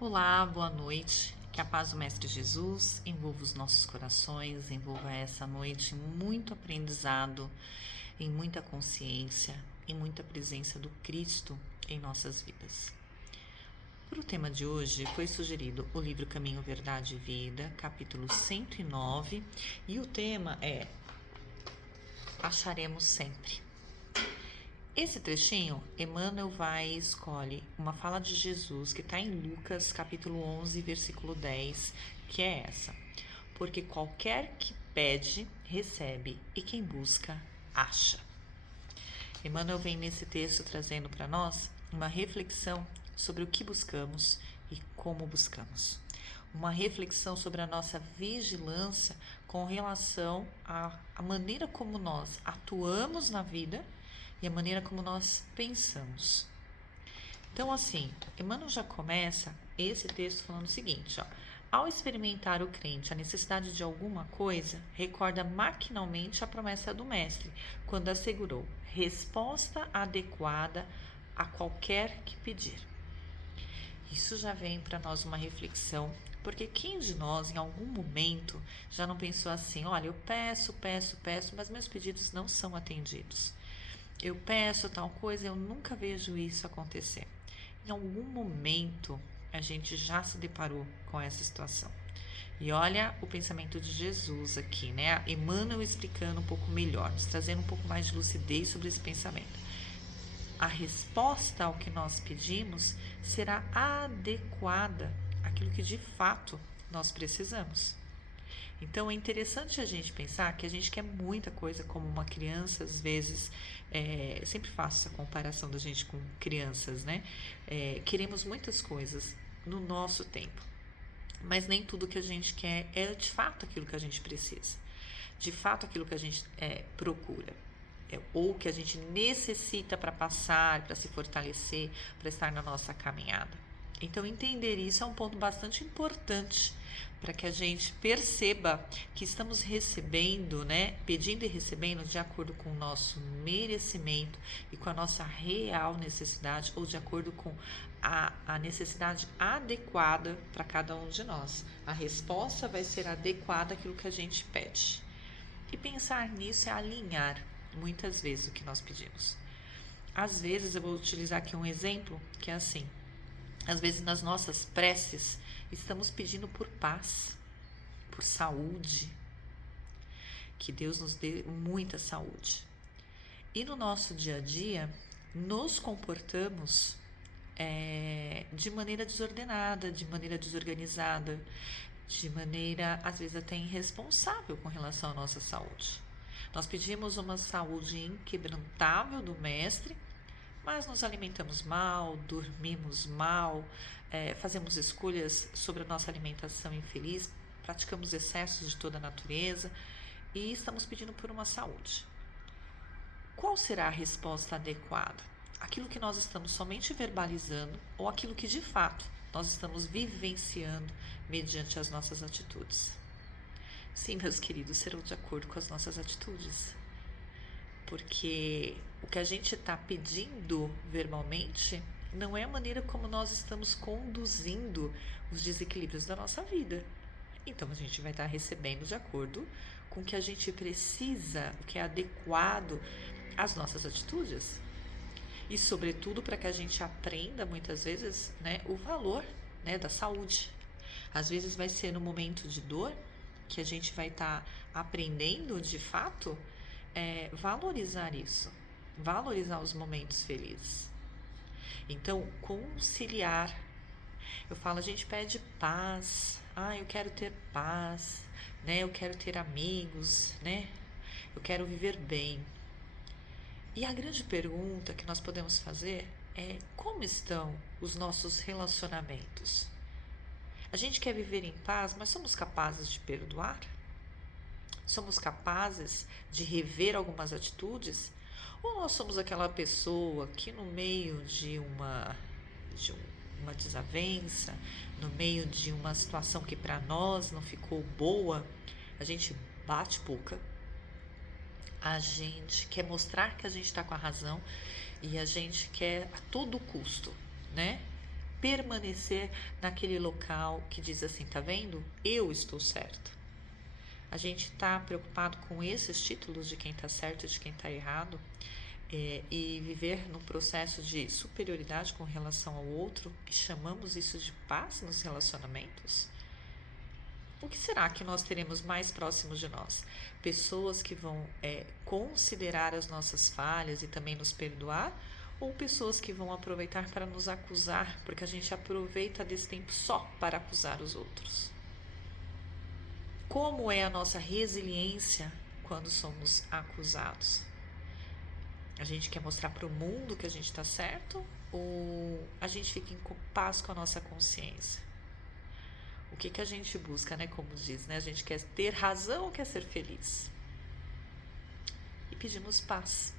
Olá, boa noite. Que a paz do Mestre Jesus envolva os nossos corações, envolva essa noite em muito aprendizado, em muita consciência, em muita presença do Cristo em nossas vidas. Para o tema de hoje foi sugerido o livro Caminho, Verdade e Vida, capítulo 109, e o tema é Acharemos Sempre. Esse trechinho, Emmanuel escolhe uma fala de Jesus que está em Lucas, capítulo 11, versículo 10, que é essa: porque qualquer que pede, recebe, e quem busca, acha. Emmanuel vem nesse texto trazendo para nós uma reflexão sobre o que buscamos e como buscamos. Uma reflexão sobre a nossa vigilância com relação à maneira como nós atuamos na vida e a maneira como nós pensamos. Então, assim, Emmanuel já começa esse texto falando o seguinte, ó: ao experimentar o crente a necessidade de alguma coisa, recorda maquinalmente a promessa do Mestre, quando assegurou resposta adequada a qualquer que pedir. Isso já vem para nós uma reflexão, porque quem de nós, em algum momento, já não pensou assim: olha, eu peço, mas meus pedidos não são atendidos. Eu peço tal coisa, eu nunca vejo isso acontecer. Em algum momento, a gente já se deparou com essa situação. E olha o pensamento de Jesus aqui, né? Emmanuel explicando um pouco melhor, nos trazendo um pouco mais de lucidez sobre esse pensamento. A resposta ao que nós pedimos será adequada àquilo que de fato nós precisamos. Então é interessante a gente pensar que a gente quer muita coisa como uma criança, às vezes, sempre faço essa comparação da gente com crianças, né? Queremos muitas coisas no nosso tempo, mas nem tudo que a gente quer é de fato aquilo que a gente precisa, de fato aquilo que a gente procura. Ou que a gente necessita para passar, para se fortalecer, para estar na nossa caminhada. Então, entender isso é um ponto bastante importante para que a gente perceba que estamos recebendo, né, pedindo e recebendo de acordo com o nosso merecimento e com a nossa real necessidade, ou de acordo com a necessidade adequada para cada um de nós. A resposta vai ser adequada àquilo que a gente pede. E pensar nisso é alinhar muitas vezes o que nós pedimos. Às vezes, eu vou utilizar aqui um exemplo que é assim: às vezes nas nossas preces estamos pedindo por paz, por saúde, que Deus nos dê muita saúde. E no nosso dia a dia nos comportamos de maneira desordenada, de maneira desorganizada, de maneira às vezes até irresponsável com relação à nossa saúde. Nós pedimos uma saúde inquebrantável do Mestre, mas nos alimentamos mal, dormimos mal, fazemos escolhas sobre a nossa alimentação infeliz, praticamos excessos de toda a natureza e estamos pedindo por uma saúde. Qual será a resposta adequada? Aquilo que nós estamos somente verbalizando ou aquilo que de fato nós estamos vivenciando mediante as nossas atitudes? Sim, meus queridos, serão de acordo com as nossas atitudes. Porque o que a gente está pedindo verbalmente não é a maneira como nós estamos conduzindo os desequilíbrios da nossa vida. Então a gente vai estar recebendo de acordo com o que a gente precisa, o que é adequado às nossas atitudes. E sobretudo para que a gente aprenda muitas vezes, né, o valor, né, da saúde. Às vezes vai ser no momento de dor que a gente vai estar aprendendo de fato valorizar isso, valorizar os momentos felizes. Então, conciliar. Eu falo, a gente pede paz. Eu quero ter paz, né? Eu quero ter amigos, né? Eu quero viver bem. E a grande pergunta que nós podemos fazer é: como estão os nossos relacionamentos? A gente quer viver em paz, mas somos capazes de perdoar? Somos capazes de rever algumas atitudes? Ou nós somos aquela pessoa que no meio de uma desavença, no meio de uma situação que para nós não ficou boa, a gente bate boca, a gente quer mostrar que a gente está com a razão e a gente quer a todo custo, né, permanecer naquele local que diz assim, tá vendo? Eu estou certo. A gente está preocupado com esses títulos de quem está certo e de quem está errado, e viver num processo de superioridade com relação ao outro, e chamamos isso de paz nos relacionamentos? O que será que nós teremos mais próximo de nós? Pessoas que vão considerar as nossas falhas e também nos perdoar? Ou pessoas que vão aproveitar para nos acusar, porque a gente aproveita desse tempo só para acusar os outros? Como é a nossa resiliência quando somos acusados? A gente quer mostrar para o mundo que a gente está certo? Ou a gente fica em paz com a nossa consciência? O que a gente busca, né? Como diz, né? A gente quer ter razão ou quer ser feliz? E pedimos paz.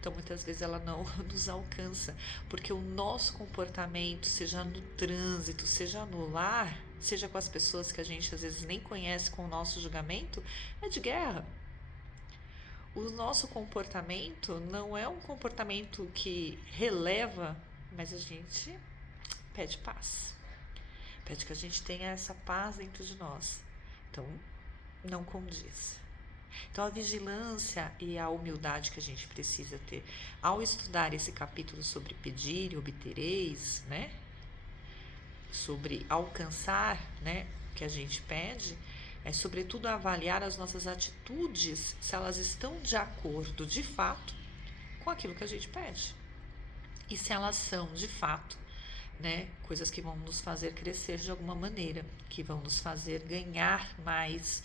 Então, muitas vezes ela não nos alcança, porque o nosso comportamento, seja no trânsito, seja no lar, seja com as pessoas que a gente às vezes nem conhece com o nosso julgamento, é de guerra. O nosso comportamento não é um comportamento que releva, mas a gente pede paz. Pede que a gente tenha essa paz dentro de nós. Então, não condiz. Então, a vigilância e a humildade que a gente precisa ter ao estudar esse capítulo sobre pedir e obtereis, né? Sobre alcançar, né? O que a gente pede, é sobretudo avaliar as nossas atitudes, se elas estão de acordo, de fato, com aquilo que a gente pede. E se elas são, de fato, né, coisas que vão nos fazer crescer de alguma maneira, que vão nos fazer ganhar mais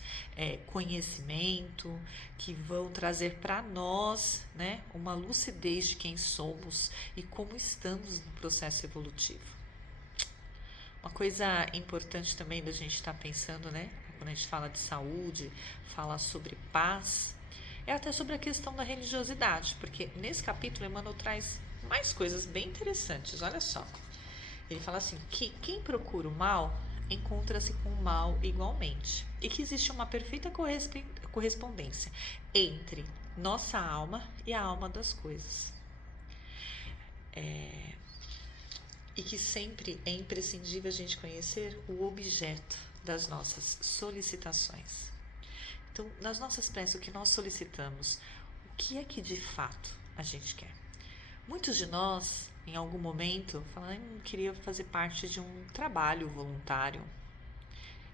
conhecimento, que vão trazer para nós, né, uma lucidez de quem somos e como estamos no processo evolutivo. Uma coisa importante também da gente estar pensando, né, quando a gente fala de saúde, fala sobre paz, é até sobre a questão da religiosidade, porque nesse capítulo Emmanuel traz mais coisas bem interessantes, olha só. Ele fala assim, que quem procura o mal encontra-se com o mal igualmente. E que existe uma perfeita correspondência entre nossa alma e a alma das coisas. E que sempre é imprescindível a gente conhecer o objeto das nossas solicitações. Então, nas nossas preces, o que nós solicitamos, o que é que de fato a gente quer? Muitos de nós, em algum momento, falam, queria fazer parte de um trabalho voluntário,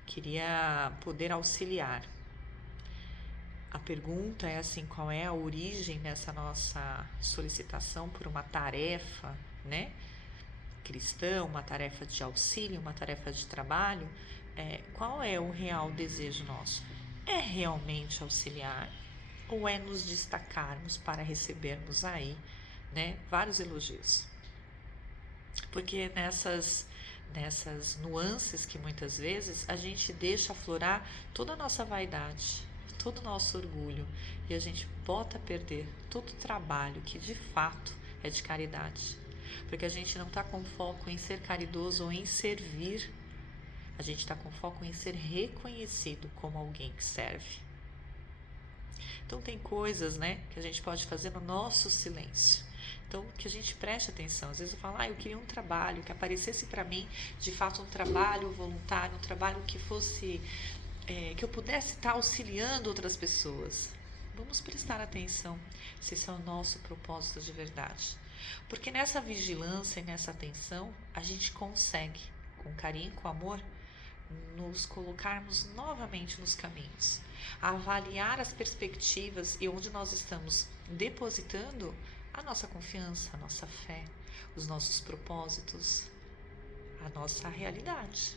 queria poder auxiliar. A pergunta é assim, qual é a origem dessa nossa solicitação por uma tarefa, né, cristã, uma tarefa de auxílio, uma tarefa de trabalho? Qual é o real desejo nosso? É realmente auxiliar ou é nos destacarmos para recebermos aí, né, vários elogios? Porque nessas nuances que muitas vezes a gente deixa aflorar toda a nossa vaidade, todo o nosso orgulho, e a gente bota a perder todo o trabalho que de fato é de caridade. Porque a gente não está com foco em ser caridoso ou em servir, a gente está com foco em ser reconhecido como alguém que serve. Então tem coisas, né, que a gente pode fazer no nosso silêncio. Então, que a gente preste atenção. Às vezes eu falo, eu queria um trabalho, que aparecesse para mim, de fato, um trabalho voluntário, um trabalho que fosse, que eu pudesse estar auxiliando outras pessoas. Vamos prestar atenção se esse é o nosso propósito de verdade. Porque nessa vigilância e nessa atenção, a gente consegue, com carinho e com amor, nos colocarmos novamente nos caminhos, avaliar as perspectivas e onde nós estamos depositando a nossa confiança, a nossa fé, os nossos propósitos, a nossa realidade.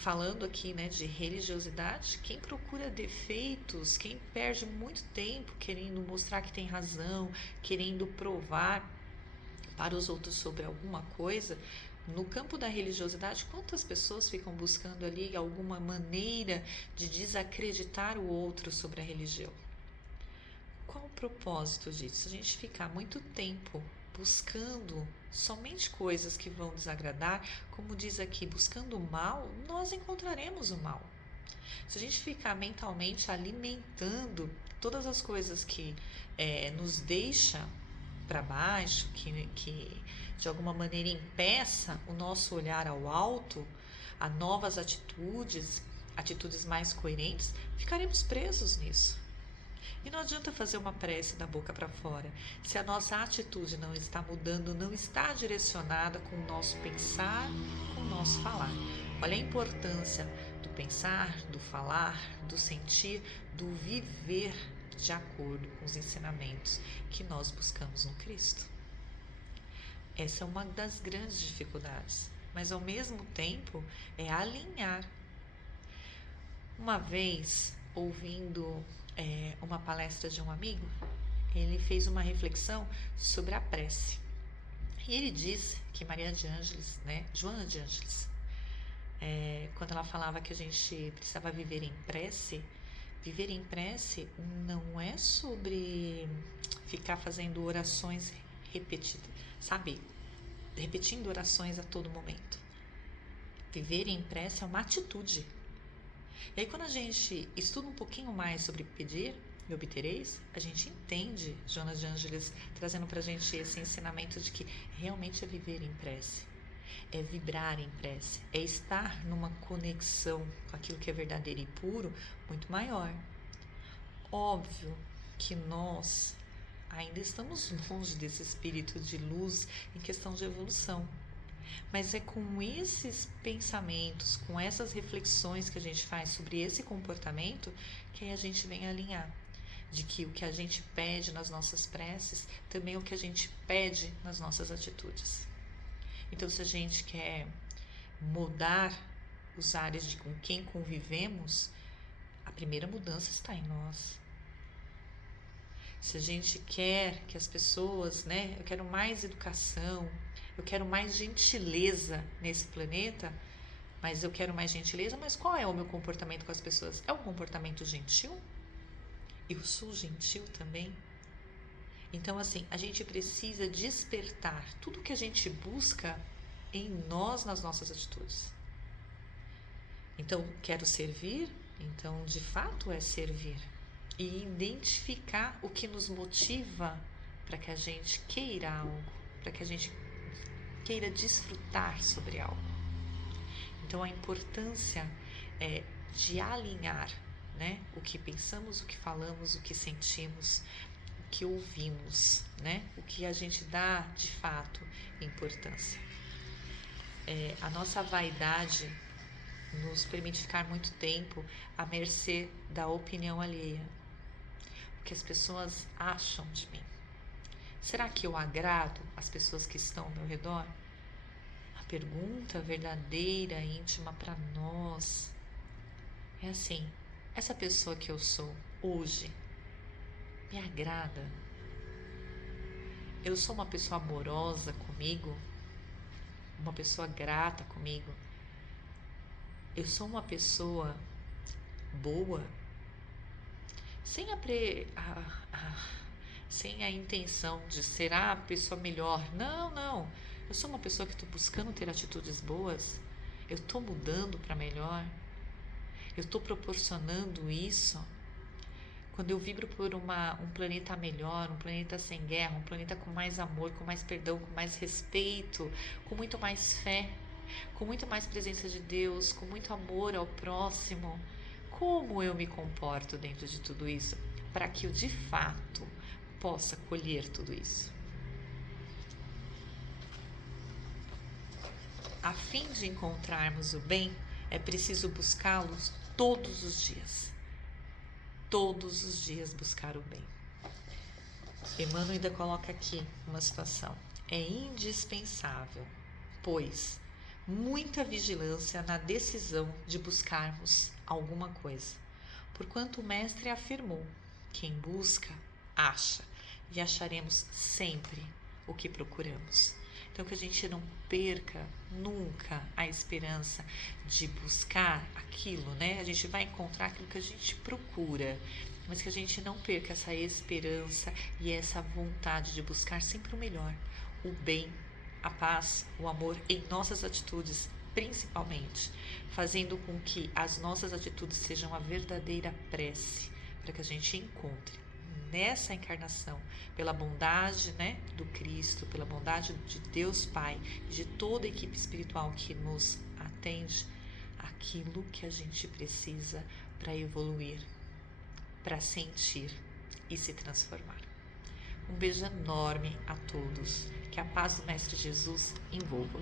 Falando aqui, né, de religiosidade, quem procura defeitos, quem perde muito tempo querendo mostrar que tem razão, querendo provar para os outros sobre alguma coisa, no campo da religiosidade, quantas pessoas ficam buscando ali alguma maneira de desacreditar o outro sobre a religião? Qual o propósito disso? A gente ficar muito tempo buscando somente coisas que vão desagradar, como diz aqui, buscando o mal, nós encontraremos o mal. Se a gente ficar mentalmente alimentando todas as coisas que nos deixa para baixo, que de alguma maneira impeça o nosso olhar ao alto, a novas atitudes, atitudes mais coerentes, ficaremos presos nisso. E não adianta fazer uma prece da boca para fora, se a nossa atitude não está mudando, não está direcionada com o nosso pensar, com o nosso falar. Olha a importância do pensar, do falar, do sentir, do viver de acordo com os ensinamentos que nós buscamos no Cristo. Essa é uma das grandes dificuldades, mas ao mesmo tempo é alinhar. Uma vez, ouvindo uma palestra de um amigo, ele fez uma reflexão sobre a prece. E ele disse que Maria de Ângeles, Joana de Ângeles, quando ela falava que a gente precisava viver em prece não é sobre ficar fazendo orações repetidas, sabe? Repetindo orações a todo momento. Viver em prece é uma atitude. E aí quando a gente estuda um pouquinho mais sobre pedir e obtereis, a gente entende Joana de Ângeles trazendo pra gente esse ensinamento de que realmente é viver em prece, é vibrar em prece, é estar numa conexão com aquilo que é verdadeiro e puro muito maior. Óbvio que nós ainda estamos longe desse espírito de luz em questão de evolução. Mas é com esses pensamentos, com essas reflexões que a gente faz sobre esse comportamento que aí a gente vem alinhar. De que o que a gente pede nas nossas preces também é o que a gente pede nas nossas atitudes. Então, se a gente quer mudar os ares de com quem convivemos, a primeira mudança está em nós. Se a gente quer que as pessoas, eu quero mais educação, eu quero mais gentileza nesse planeta, mas eu quero mais gentileza, mas qual é o meu comportamento com as pessoas? É um comportamento gentil? Eu sou gentil também? Então, assim, a gente precisa despertar tudo que a gente busca em nós, nas nossas atitudes. Então, quero servir? Então, de fato, é servir. E identificar o que nos motiva para que a gente queira algo, para que a gente queira desfrutar sobre algo. Então, a importância é de alinhar, o que pensamos, o que falamos, o que sentimos, o que ouvimos, o que a gente dá de fato importância. A nossa vaidade nos permite ficar muito tempo à mercê da opinião alheia. O que as pessoas acham de mim. Será que eu agrado as pessoas que estão ao meu redor? A pergunta verdadeira, íntima para nós é assim: essa pessoa que eu sou hoje me agrada? Eu sou uma pessoa amorosa comigo? Uma pessoa grata comigo? Eu sou uma pessoa boa? Sem a intenção de ser a pessoa melhor. Não. Eu sou uma pessoa que estou buscando ter atitudes boas. Eu estou mudando para melhor. Eu estou proporcionando isso. Quando eu vibro por um planeta melhor, um planeta sem guerra, um planeta com mais amor, com mais perdão, com mais respeito, com muito mais fé, com muito mais presença de Deus, com muito amor ao próximo. Como eu me comporto dentro de tudo isso para que eu de fato possa colher tudo isso? A fim de encontrarmos o bem, é preciso buscá-lo todos os dias. Todos os dias buscar o bem. Emmanuel ainda coloca aqui uma situação. É indispensável, pois, muita vigilância na decisão de buscarmos alguma coisa. Porquanto o mestre afirmou: quem busca, acha, e acharemos sempre o que procuramos. Então, que a gente não perca nunca a esperança de buscar aquilo, A gente vai encontrar aquilo que a gente procura, mas que a gente não perca essa esperança e essa vontade de buscar sempre o melhor, o bem, a paz, o amor em nossas atitudes, principalmente, fazendo com que as nossas atitudes sejam a verdadeira prece, para que a gente encontre nessa encarnação, pela bondade, né, do Cristo, pela bondade de Deus Pai e de toda a equipe espiritual que nos atende, aquilo que a gente precisa para evoluir, para sentir e se transformar. Um beijo enorme a todos. Que a paz do Mestre Jesus envolva.